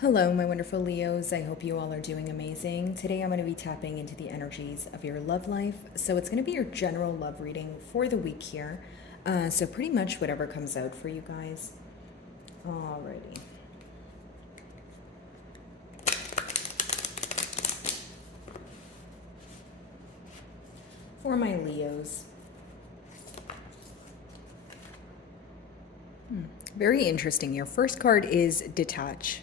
Hello, my wonderful Leos. I hope you all are doing amazing. Today I'm going to be tapping into the energies of your love life. So it's going to be your general love reading for the week here. So pretty much whatever comes out for you guys. Alrighty. For my Leos. Very interesting. Your first card is detach.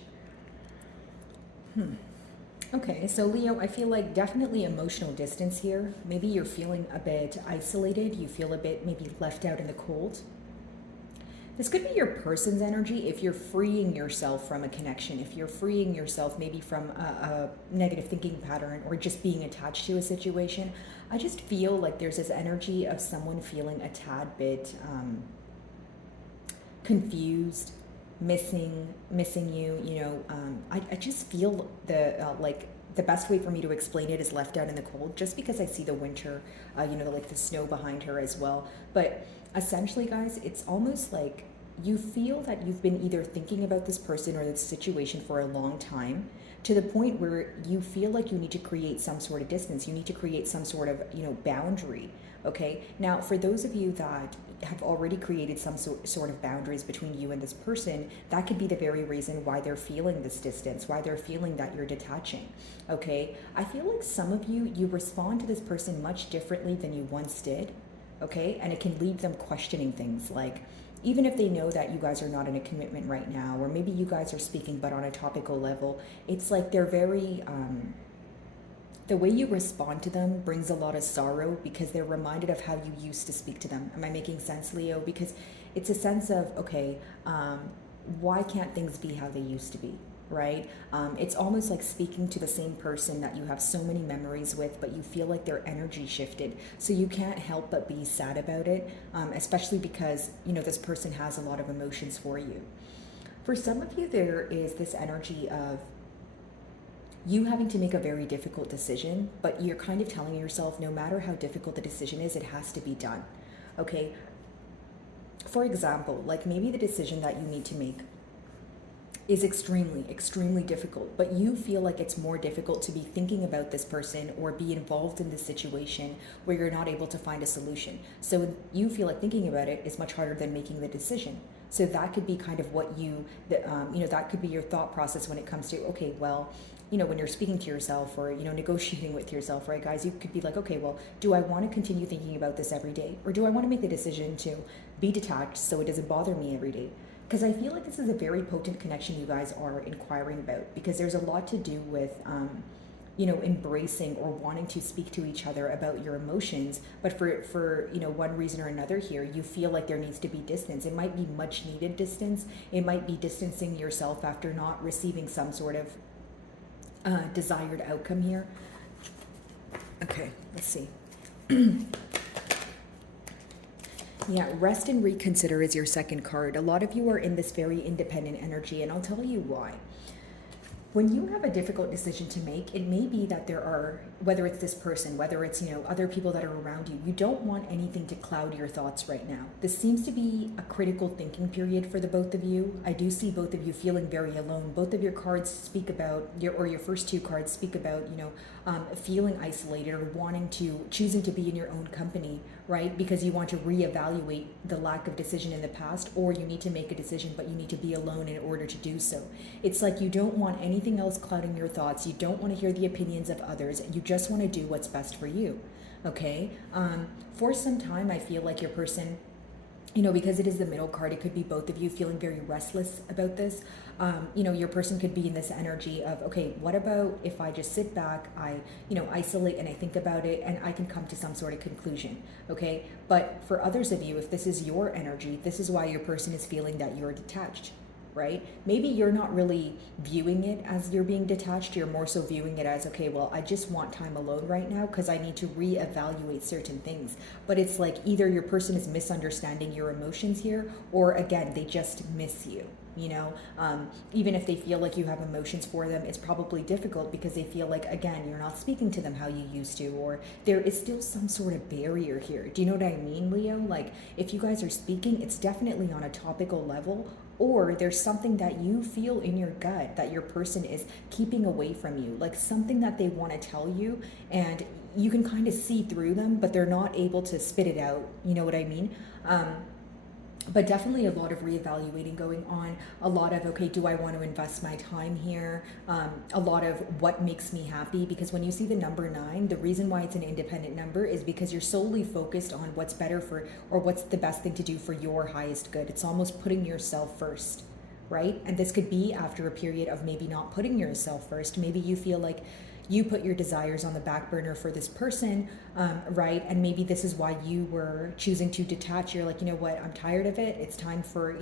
Okay, so Leo, I feel like definitely emotional distance here. Maybe you're feeling a bit isolated. You feel a bit maybe left out in the cold. This could be your person's energy if you're freeing yourself from a connection, if you're freeing yourself maybe from a negative thinking pattern or just being attached to a situation. I just feel like there's this energy of someone feeling a tad bit confused, missing you. I just feel the best way for me to explain it is left out in the cold, just because I see the winter, like the snow behind her as well. But essentially, guys, it's almost like you feel that you've been either thinking about this person or this situation for a long time, to the point where you feel like you need to create some sort of distance. You need to create some sort of, boundary. Okay. Now, for those of you that have already created some sort of boundaries between you and this person, that could be the very reason why they're feeling this distance, why they're feeling that you're detaching. Okay. I feel like some of you respond to this person much differently than you once did. Okay. And it can leave them questioning things like, even if they know that you guys are not in a commitment right now, or maybe you guys are speaking but on a topical level, it's like they're very the way you respond to them brings a lot of sorrow, because they're reminded of how you used to speak to them. Am I making sense, Leo? Because it's a sense of, okay, why can't things be how they used to be? Right? It's almost like speaking to the same person that you have so many memories with, but you feel like their energy shifted. So you can't help but be sad about it, especially because, this person has a lot of emotions for you. For some of you, there is this energy of you having to make a very difficult decision, but you're kind of telling yourself no matter how difficult the decision is, it has to be done. Okay? For example, like maybe the decision that you need to make is extremely, extremely difficult, but you feel like it's more difficult to be thinking about this person or be involved in this situation where you're not able to find a solution. So you feel like thinking about it is much harder than making the decision. So that could be kind of what that could be your thought process when it comes to, okay, well, when you're speaking to yourself or, negotiating with yourself, right, guys, you could be like, okay, well, do I want to continue thinking about this every day? Or do I want to make the decision to be detached so it doesn't bother me every day? Because I feel like this is a very potent connection you guys are inquiring about, because there's a lot to do with embracing or wanting to speak to each other about your emotions. But for one reason or another here, you feel like there needs to be distance. It might be much needed distance. It might be distancing yourself after not receiving some sort of desired outcome here. Okay, let's see. Yeah, rest and reconsider is your second card. A lot of you are in this very independent energy, and I'll tell you why. When you have a difficult decision to make, it may be that there are, whether it's this person, whether it's, other people that are around you, you don't want anything to cloud your thoughts right now. This seems to be a critical thinking period for the both of you. I do see both of you feeling very alone. Both of your cards speak about, your first two cards speak about, feeling isolated or choosing to be in your own company, right? Because you want to reevaluate the lack of decision in the past, or you need to make a decision, but you need to be alone in order to do so. It's like you don't want anything else clouding your thoughts. You don't want to hear the opinions of others. You just want to do what's best for you. Okay? For some time, I feel like your person, because it is the middle card, it could be both of you feeling very restless about this. Your person could be in this energy of, okay, what about if I just sit back, I, isolate and I think about it and I can come to some sort of conclusion, okay? But for others of you, if this is your energy, this is why your person is feeling that you're detached, right? Maybe you're not really viewing it as you're being detached. You're more so viewing it as, okay, well, I just want time alone right now because I need to reevaluate certain things. But it's like either your person is misunderstanding your emotions here, or again, they just miss you. Even if they feel like you have emotions for them, it's probably difficult because they feel like, again, you're not speaking to them how you used to, or there is still some sort of barrier here. Do you know what I mean, Leo? Like, if you guys are speaking, it's definitely on a topical level, or there's something that you feel in your gut that your person is keeping away from you, like something that they want to tell you, and you can kind of see through them, but they're not able to spit it out. You know what I mean? But definitely a lot of reevaluating going on, a lot of, okay, do I want to invest my time here? A lot of what makes me happy, because when you see the number 9, the reason why it's an independent number is because you're solely focused on what's better for, or what's the best thing to do for your highest good. It's almost putting yourself first, right? And this could be after a period of maybe not putting yourself first. Maybe you feel like you put your desires on the back burner for this person, right? And maybe this is why you were choosing to detach. You're like, you know what, I'm tired of it. It's time for,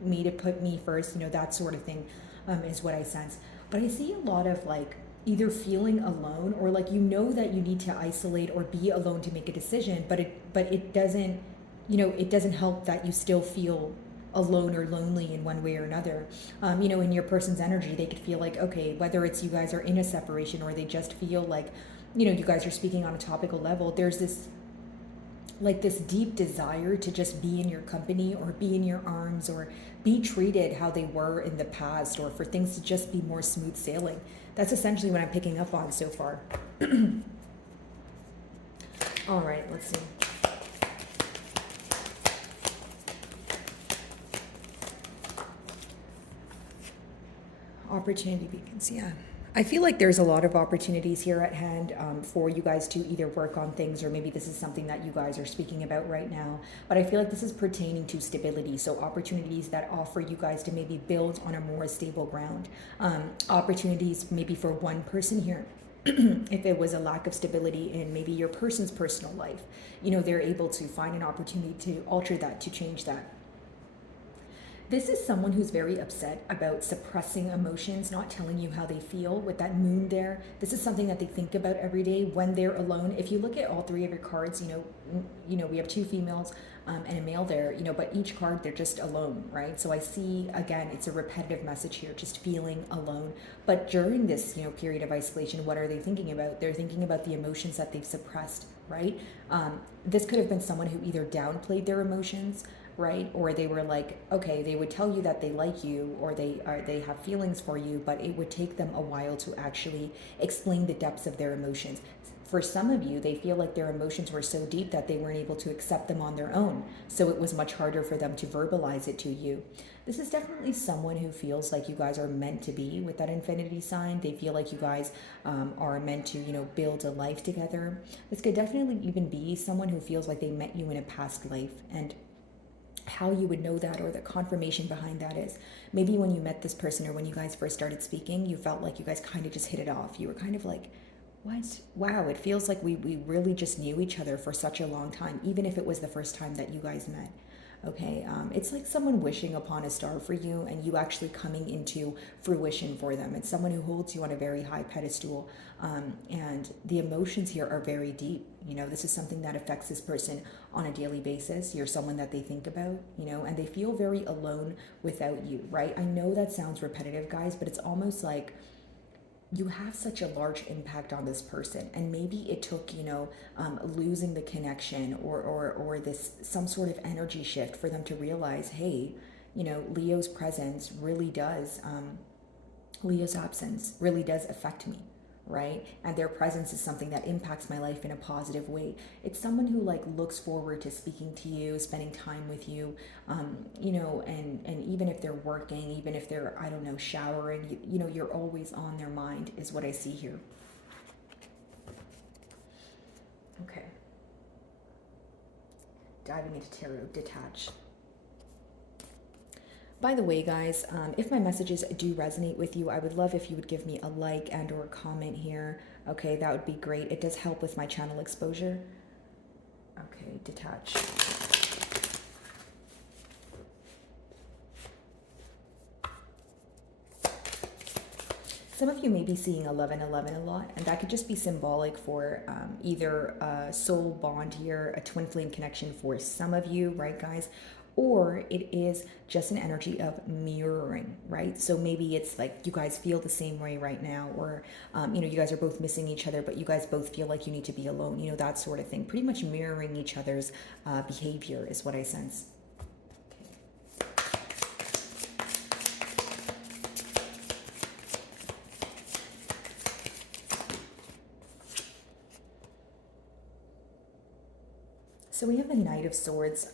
me to put me first, that sort of thing, is what I sense. But I see a lot of like either feeling alone, or like, that you need to isolate or be alone to make a decision, but it doesn't, it doesn't help that you still feel alone or lonely in one way or another. In your person's energy, they could feel like, okay, whether it's you guys are in a separation or they just feel like, you guys are speaking on a topical level, there's this deep desire to just be in your company or be in your arms or be treated how they were in the past, or for things to just be more smooth sailing. That's essentially what I'm picking up on so far. All right, let's see. Opportunity beacons, yeah. I feel like there's a lot of opportunities here at hand, for you guys to either work on things, or maybe this is something that you guys are speaking about right now. But I feel like this is pertaining to stability. So opportunities that offer you guys to maybe build on a more stable ground. Opportunities maybe for one person here. If it was a lack of stability in maybe your person's personal life, they're able to find an opportunity to alter that, to change that. This is someone who's very upset about suppressing emotions, not telling you how they feel with that moon there. This is something that they think about every day when they're alone. If you look at all 3 of your cards, we have 2 females and a male there, but each card, they're just alone, right? So I see, again, it's a repetitive message here, just feeling alone. But during this, period of isolation, what are they thinking about? They're thinking about the emotions that they've suppressed, right? This could have been someone who either downplayed their emotions, right? Or they were like, okay, they would tell you that they like you, or they have feelings for you, but it would take them a while to actually explain the depths of their emotions. For some of you, they feel like their emotions were so deep that they weren't able to accept them on their own. So it was much harder for them to verbalize it to you. This is definitely someone who feels like you guys are meant to be with that infinity sign. They feel like you guys are meant to, build a life together. This could definitely even be someone who feels like they met you in a past life, and how you would know that, or the confirmation behind that is maybe when you met this person, or when you guys first started speaking, you felt like you guys kind of just hit it off. You were kind of like, what? Wow, it feels like we really just knew each other for such a long time, even if it was the first time that you guys met. Okay, it's like someone wishing upon a star for you, and you actually coming into fruition for them. It's someone who holds you on a very high pedestal, and the emotions here are very deep. This is something that affects this person on a daily basis. You're someone that they think about, and they feel very alone without you, right? I know that sounds repetitive, guys, but it's almost like you have such a large impact on this person, and maybe it took losing the connection, or this some sort of energy shift for them to realize, hey, Leo's presence really does, Leo's absence really does affect me, right? And their presence is something that impacts my life in a positive way. It's someone who looks forward to speaking to you, spending time with you, and even if they're working, even if they're, I don't know, showering, you're always on their mind, is what I see here. Okay. Diving into tarot, detach. By the way, guys, if my messages do resonate with you, I would love if you would give me a like and or a comment here. Okay, that would be great. It does help with my channel exposure. Okay, detach. Some of you may be seeing 1111 a lot, and that could just be symbolic for either a soul bond here, a twin flame connection for some of you, right, guys? Or it is just an energy of mirroring, right? So maybe it's like you guys feel the same way right now, or, you guys are both missing each other, but you guys both feel like you need to be alone, that sort of thing. Pretty much mirroring each other's behavior is what I sense. So we have the Knight of Swords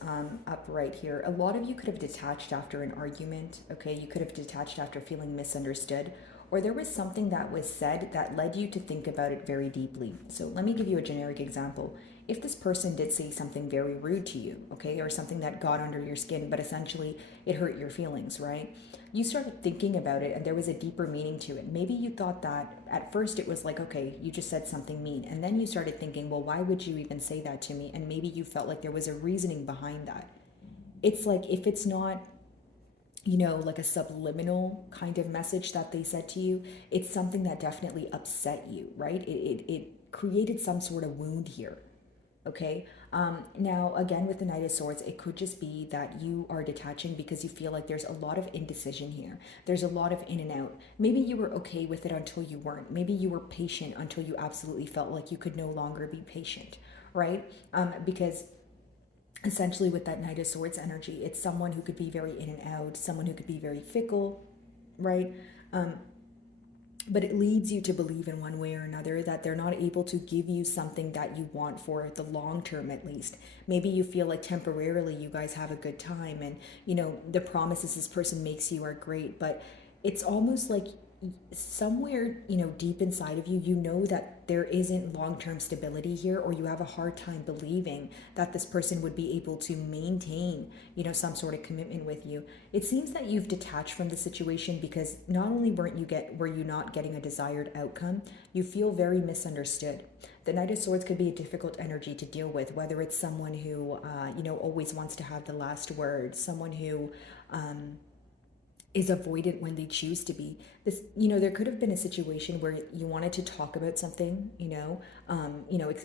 up right here. A lot of you could have detached after an argument, okay? You could have detached after feeling misunderstood, or there was something that was said that led you to think about it very deeply. So let me give you a generic example. If this person did say something very rude to you, okay, or something that got under your skin, but essentially it hurt your feelings, right? You started thinking about it and there was a deeper meaning to it. Maybe you thought that at first it was like, okay, you just said something mean. And then you started thinking, well, why would you even say that to me? And maybe you felt like there was a reasoning behind that. It's like if it's not, like a subliminal kind of message that they said to you, it's something that definitely upset you, right? It created some sort of wound here. Okay. Now, again, with the Knight of Swords, it could just be that you are detaching because you feel like there's a lot of indecision here. There's a lot of in and out. Maybe you were okay with it until you weren't. Maybe you were patient until you absolutely felt like you could no longer be patient, right? Because essentially, with that Knight of Swords energy, it's someone who could be very in and out, someone who could be very fickle, right? Um, but it leads you to believe in one way or another that they're not able to give you something that you want for the long term, at least. Maybe you feel like temporarily you guys have a good time and the promises this person makes you are great, but it's almost like somewhere deep inside of you, that there isn't long-term stability here, or you have a hard time believing that this person would be able to maintain some sort of commitment with you. It seems that you've detached from the situation because not only were you not getting a desired outcome, you feel very misunderstood. The Knight of Swords could be a difficult energy to deal with, whether it's someone who always wants to have the last word, someone who is avoidant when they choose to be. This, there could have been a situation where you wanted to talk about something,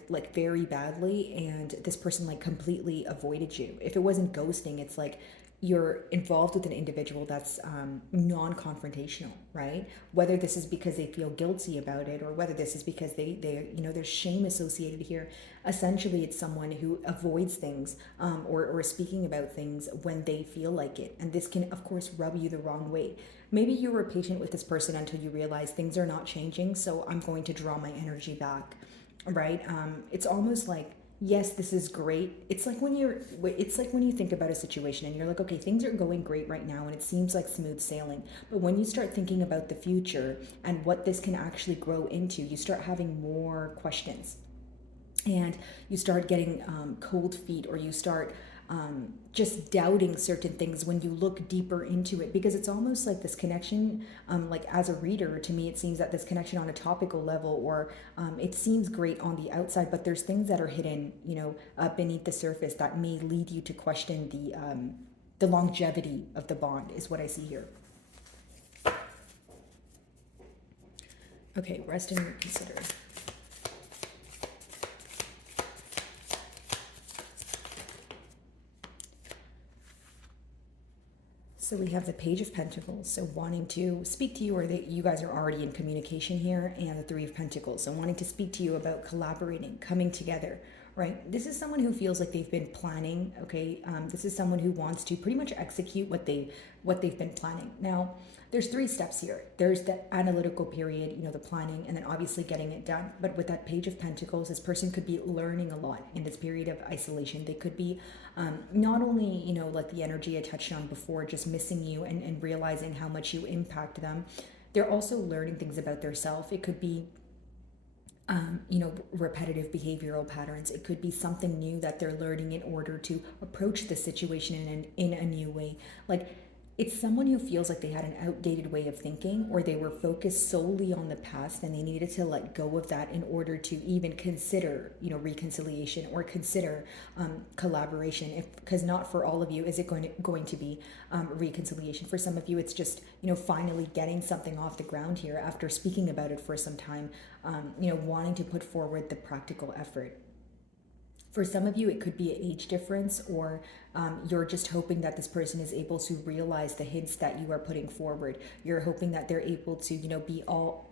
like very badly, and this person like completely avoided you. If it wasn't ghosting, it's like you're involved with an individual that's non-confrontational, right? Whether this is because they feel guilty about it, or whether this is because there's shame associated here. Essentially, it's someone who avoids things, or speaking about things when they feel like it, and this can, of course, rub you the wrong way. Maybe you were patient with this person until you realize things are not changing, so I'm going to draw my energy back, right? It's almost like, yes, this is great. It's like when you think about a situation and you're like, okay, things are going great right now and it seems like smooth sailing. But when you start thinking about the future and what this can actually grow into, you start having more questions, and you start getting cold feet, or you start just doubting certain things when you look deeper into it, because it's almost like this connection, like as a reader, to me it seems that this connection on a topical level, or it seems great on the outside, but there's things that are hidden beneath the surface that may lead you to question the longevity of the bond, is what I see here. Okay, rest and reconsider. So we have the Page of Pentacles, so wanting to speak to you, or that you guys are already in communication here, and the Three of Pentacles, so wanting to speak to you about collaborating, coming together, right? This is someone who feels like they've been planning, okay? This is someone who wants to pretty much execute what they've been planning. Now, there's 3 steps here. There's the analytical period, the planning, and then obviously getting it done. But with that Page of Pentacles, this person could be learning a lot in this period of isolation. They could be not only, like the energy I touched on before, just missing you and realizing how much you impact them. They're also learning things about themselves. It could be repetitive behavioral patterns. It could be something new that they're learning in order to approach the situation in a new way. Like, it's someone who feels like they had an outdated way of thinking, or they were focused solely on the past and they needed to let go of that in order to even consider, reconciliation, or consider collaboration. Because not for all of you is it going to be reconciliation. For some of you, it's just, finally getting something off the ground here after speaking about it for some time, wanting to put forward the practical effort. For some of you, it could be an age difference, or you're just hoping that this person is able to realize the hints that you are putting forward. You're hoping that they're able to, be all,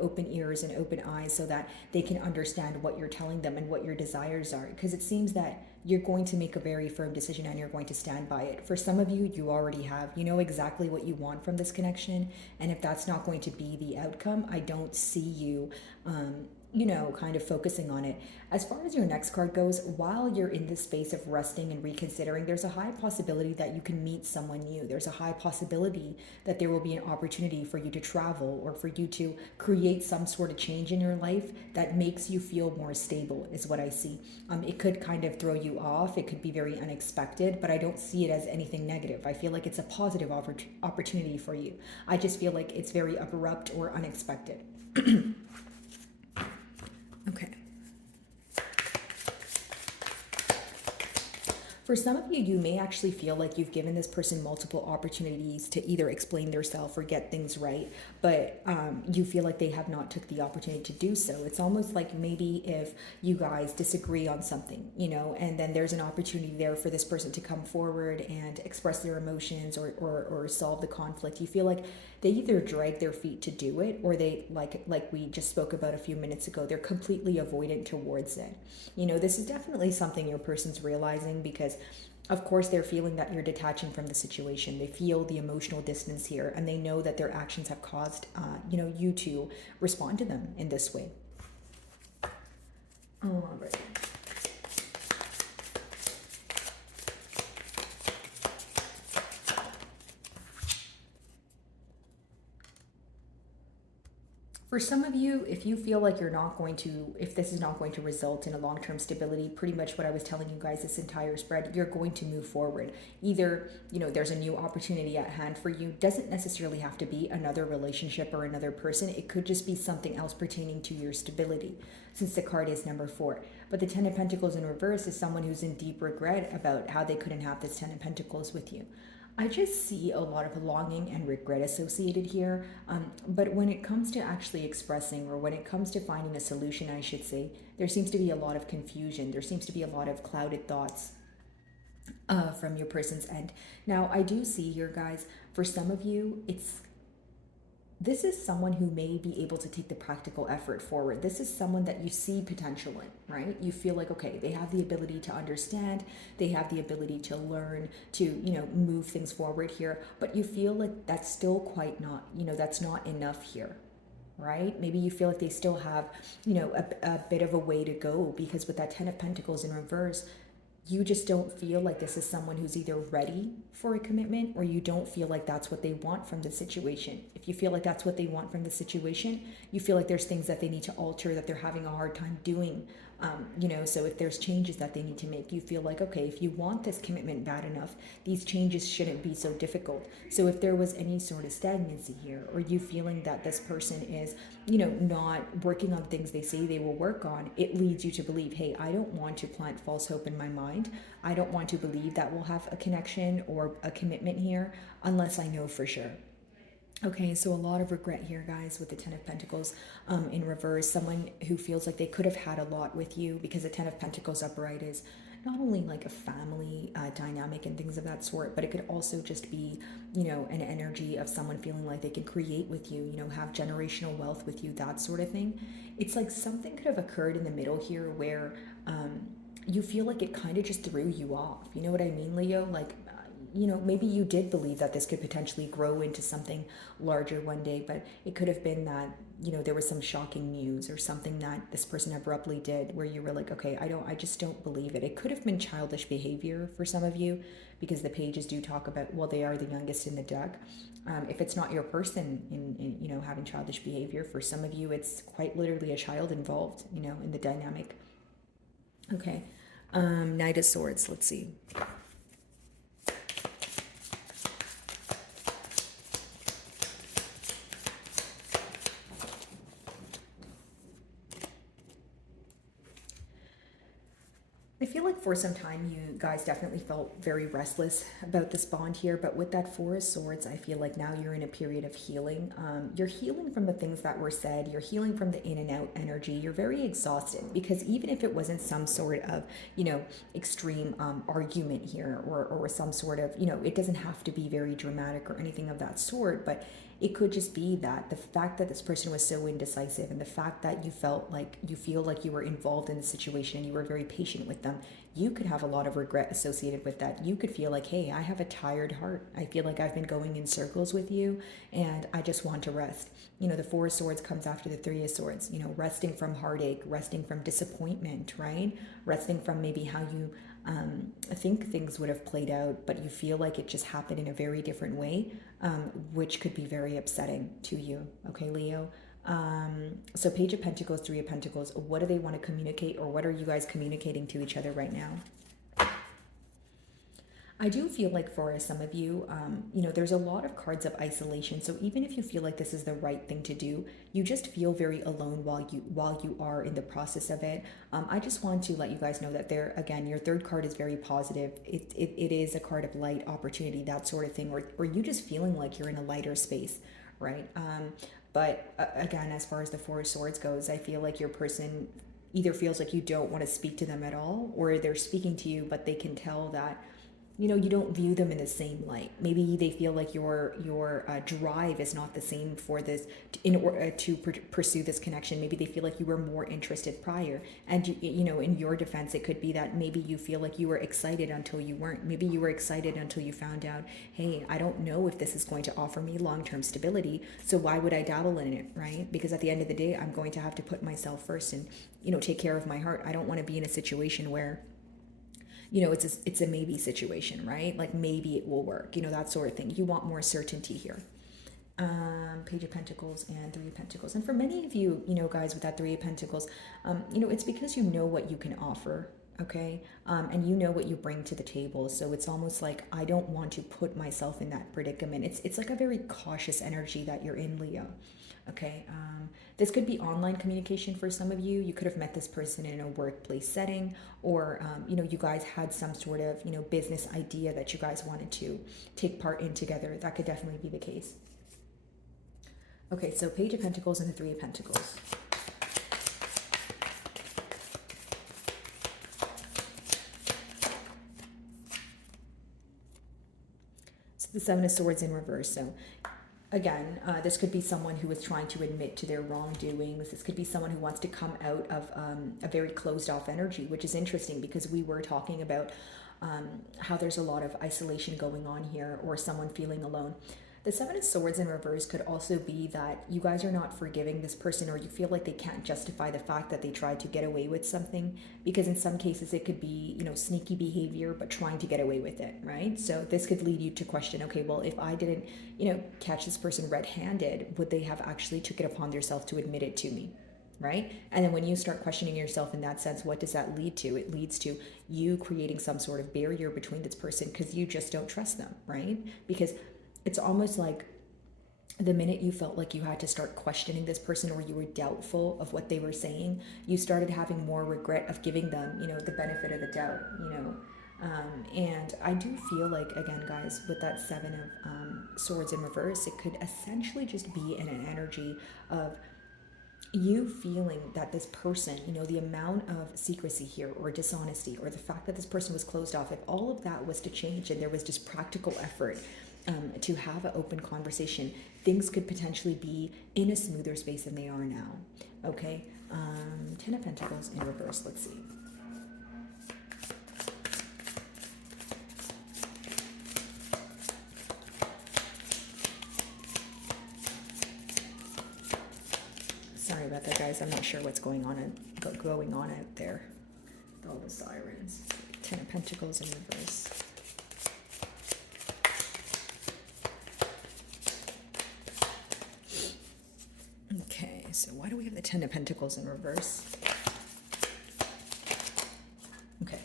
open ears and open eyes, so that they can understand what you're telling them and what your desires are. Because it seems that you're going to make a very firm decision and you're going to stand by it. For some of you, you already have. You know exactly what you want from this connection. And if that's not going to be the outcome, I don't see you kind of focusing on it. As far as your next card goes, while you're in this space of resting and reconsidering, there's a high possibility that you can meet someone new. There's a high possibility that there will be an opportunity for you to travel or for you to create some sort of change in your life that makes you feel more stable, is what I see. It could kind of throw you off. It could be very unexpected, but I don't see it as anything negative. I feel like it's a positive opportunity for you. I just feel like it's very abrupt or unexpected. Okay. For some of you, you may actually feel like you've given this person multiple opportunities to either explain themselves or get things right, but you feel like they have not took the opportunity to do so. It's almost like maybe if you guys disagree on something, and then there's an opportunity there for this person to come forward and express their emotions or solve the conflict. You feel like they either drag their feet to do it, or they, like we just spoke about a few minutes ago, they're completely avoidant towards it. This is definitely something your person's realizing, because of course they're feeling that you're detaching from the situation. They feel the emotional distance here, and they know that their actions have caused you to respond to them in this way. All right. For some of you, if you feel like if this is not going to result in a long-term stability, pretty much what I was telling you guys this entire spread, you're going to move forward. Either, there's a new opportunity at hand for you. Doesn't necessarily have to be another relationship or another person. It could just be something else pertaining to your stability, since the card is number 4. But the 10 of Pentacles in reverse is someone who's in deep regret about how they couldn't have this 10 of Pentacles with you. I just see a lot of longing and regret associated here. But when it comes to actually expressing, or when it comes to finding a solution, I should say, there seems to be a lot of confusion. There seems to be a lot of clouded thoughts from your person's end. Now, I do see here, guys, for some of you, this is someone who may be able to take the practical effort forward. This is someone that you see potential in, right? You feel like, okay, they have the ability to understand, they have the ability to learn, to, move things forward here, but you feel like that's still quite not, that's not enough here, right? Maybe you feel like they still have, a bit of a way to go, because with that 10 of Pentacles in reverse, you just don't feel like this is someone who's either ready for a commitment, or you don't feel like that's what they want from the situation. If you feel like that's what they want from the situation, you feel like there's things that they need to alter, that they're having a hard time doing. So if there's changes that they need to make, you feel like, okay, if you want this commitment bad enough, these changes shouldn't be so difficult. So if there was any sort of stagnancy here, or you feeling that this person is, not working on things they say they will work on, it leads you to believe, hey, I don't want to plant false hope in my mind. I don't want to believe that we'll have a connection or a commitment here unless I know for sure. Okay, so a lot of regret here, guys, with the 10 of Pentacles in reverse. Someone who feels like they could have had a lot with you, because the 10 of Pentacles upright is not only like a family dynamic and things of that sort, but it could also just be, an energy of someone feeling like they can create with you, have generational wealth with you, that sort of thing. It's like something could have occurred in the middle here where you feel like it kind of just threw you off. You know what I mean, Leo? Like, maybe you did believe that this could potentially grow into something larger one day, but it could have been that, there was some shocking news or something that this person abruptly did where you were like, okay, I just don't believe it. It could have been childish behavior for some of you, because the pages do talk about, well, they are the youngest in the deck. If it's not your person in having childish behavior, for some of you, it's quite literally a child involved, in the dynamic. Okay. Knight of Swords, let's see. I feel like for some time you guys definitely felt very restless about this bond here, but with that Four of Swords, I feel like now you're in a period of healing. You're healing from the things that were said. You're healing from the in and out energy. You're very exhausted, because even if it wasn't some sort of, extreme argument here, or some sort of, it doesn't have to be very dramatic or anything of that sort, but it could just be that the fact that this person was so indecisive, and the fact that you feel like you were involved in the situation and you were very patient with them, you could have a lot of regret associated with that. You could feel like, hey, I have a tired heart. I feel like I've been going in circles with you and I just want to rest. The Four of Swords comes after the Three of Swords, resting from heartache, resting from disappointment, right? Resting from maybe how you think things would have played out, but you feel like it just happened in a very different way, which could be very upsetting to you. Okay, Leo? So Page of Pentacles, Three of Pentacles, what do they want to communicate, or what are you guys communicating to each other right now? I do feel like for some of you, there's a lot of cards of isolation. So even if you feel like this is the right thing to do, you just feel very alone while you are in the process of it. I just want to let you guys know that there, again, your third card is very positive. It is a card of light, opportunity, that sort of thing, or you just feeling like you're in a lighter space, right? But again, as far as the Four of Swords goes, I feel like your person either feels like you don't want to speak to them at all, or they're speaking to you, but they can tell that you don't view them in the same light. Maybe they feel like your drive is not the same for this in order to pursue this connection. Maybe they feel like you were more interested prior, and in your defense, it could be that maybe you feel like you were excited until you weren't. Maybe you were excited until you found out, hey, I don't know if this is going to offer me long-term stability, so why would I dabble in it, right? Because at the end of the day, I'm going to have to put myself first and take care of my heart. I don't want to be in a situation where it's a maybe situation, right? Like maybe it will work, that sort of thing. You want more certainty here. Page of Pentacles and Three of Pentacles. And for many of you, guys, with that Three of Pentacles, it's because you know what you can offer, okay? And you know what you bring to the table. So it's almost like, I don't want to put myself in that predicament. It's like a very cautious energy that you're in, Leo. Okay, this could be online communication for some of you. You could have met this person in a workplace setting, or you guys had some sort of business idea that you guys wanted to take part in together. That could definitely be the case. Okay, so Page of Pentacles and the Three of Pentacles. So the Seven of Swords in reverse. So again, this could be someone who is trying to admit to their wrongdoings. This could be someone who wants to come out of a very closed off energy, which is interesting because we were talking about how there's a lot of isolation going on here, or someone feeling alone. The Seven of Swords in reverse could also be that you guys are not forgiving this person, or you feel like they can't justify the fact that they tried to get away with something, because in some cases it could be, sneaky behavior, but trying to get away with it, right? So this could lead you to question, okay, well, if I didn't, catch this person red-handed, would they have actually took it upon themselves to admit it to me? Right? And then when you start questioning yourself in that sense, what does that lead to? It leads to you creating some sort of barrier between this person because you just don't trust them, right? Because it's almost like the minute you felt like you had to start questioning this person, or you were doubtful of what they were saying, you started having more regret of giving them, the benefit of the doubt, and I do feel like, again, guys, with that Seven of Swords in reverse, it could essentially just be in an energy of you feeling that this person, the amount of secrecy here, or dishonesty, or the fact that this person was closed off, if all of that was to change and there was just practical effort to have an open conversation, things could potentially be in a smoother space than they are now. Okay, Ten of Pentacles in reverse. Let's see. Sorry about that, guys. I'm not sure what's going on out there with all the sirens. Ten of Pentacles in reverse. Okay, so why do we have the Ten of Pentacles in reverse? Okay,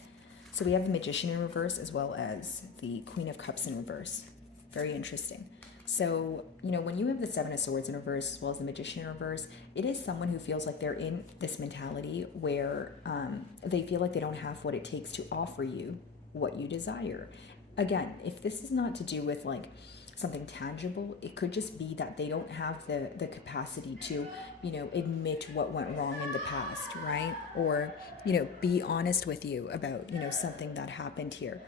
so we have the Magician in reverse as well as the Queen of Cups in reverse. Very interesting. So, when you have the Seven of Swords in reverse as well as the Magician in reverse, it is someone who feels like they're in this mentality where they feel like they don't have what it takes to offer you what you desire. Again, if this is not to do with like something tangible, it could just be that they don't have the capacity to, admit what went wrong in the past, right? Or, be honest with you about, something that happened here.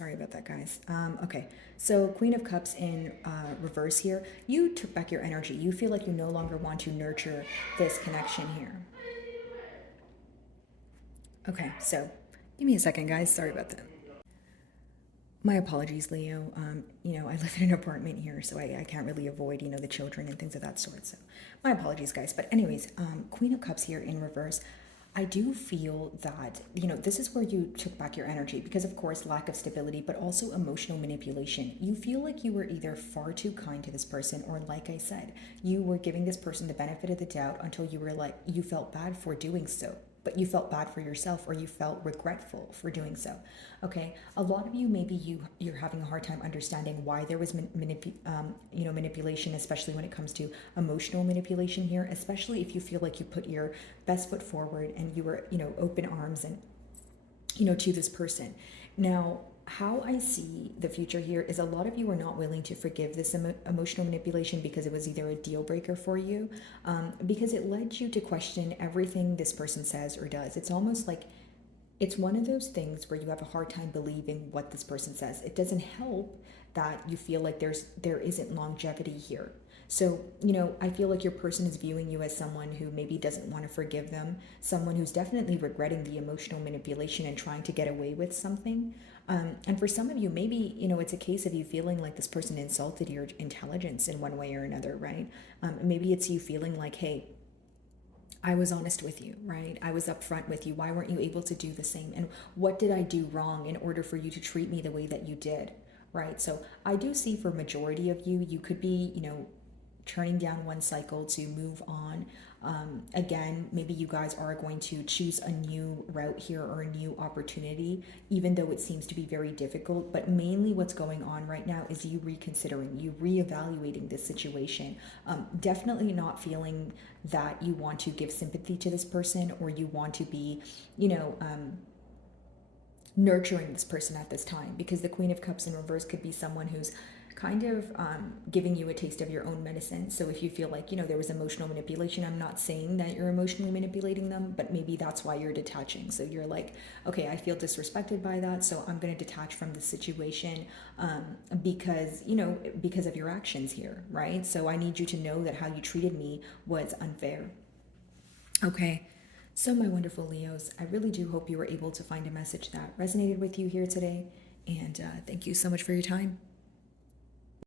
Sorry about that, guys. Okay, so Queen of Cups in reverse here. You took back your energy. You feel like you no longer want to nurture this connection here. Okay, so give me a second, guys. Sorry about that. My apologies, Leo. I live in an apartment here, so I can't really avoid, the children and things of that sort. So my apologies, guys. But anyways, Queen of Cups here in reverse. I do feel that, this is where you took back your energy because, of course, lack of stability, but also emotional manipulation. You feel like you were either far too kind to this person, or like I said, you were giving this person the benefit of the doubt until you were like, you felt bad for doing so. But you felt bad for yourself, or you felt regretful for doing so. Okay, a lot of you, maybe you're having a hard time understanding why there was manipulation, especially when it comes to emotional manipulation here, especially if you feel like you put your best foot forward and you were, open arms and, to this person. Now, how I see the future here is a lot of you are not willing to forgive this emotional manipulation because it was either a deal breaker for you, because it led you to question everything this person says or does. It's almost like it's one of those things where you have a hard time believing what this person says. It doesn't help that you feel like there isn't longevity here. So, I feel like your person is viewing you as someone who maybe doesn't want to forgive them, someone who's definitely regretting the emotional manipulation and trying to get away with something. And for some of you, maybe, it's a case of you feeling like this person insulted your intelligence in one way or another, right? Maybe it's you feeling like, hey, I was honest with you, right? I was upfront with you. Why weren't you able to do the same? And what did I do wrong in order for you to treat me the way that you did, right? So I do see for majority of you, you could be, turning down one cycle to move on. Again, maybe you guys are going to choose a new route here or a new opportunity, even though it seems to be very difficult. But mainly what's going on right now is you reconsidering, you reevaluating this situation. Definitely not feeling that you want to give sympathy to this person, or you want to be, nurturing this person at this time, because the Queen of Cups in reverse could be someone who's kind of giving you a taste of your own medicine. So if you feel like, there was emotional manipulation, I'm not saying that you're emotionally manipulating them, but maybe that's why you're detaching. So you're like, okay, I feel disrespected by that, so I'm going to detach from the situation because, because of your actions here, right? So I need you to know that how you treated me was unfair. Okay. So, my wonderful Leos, I really do hope you were able to find a message that resonated with you here today. And thank you so much for your time.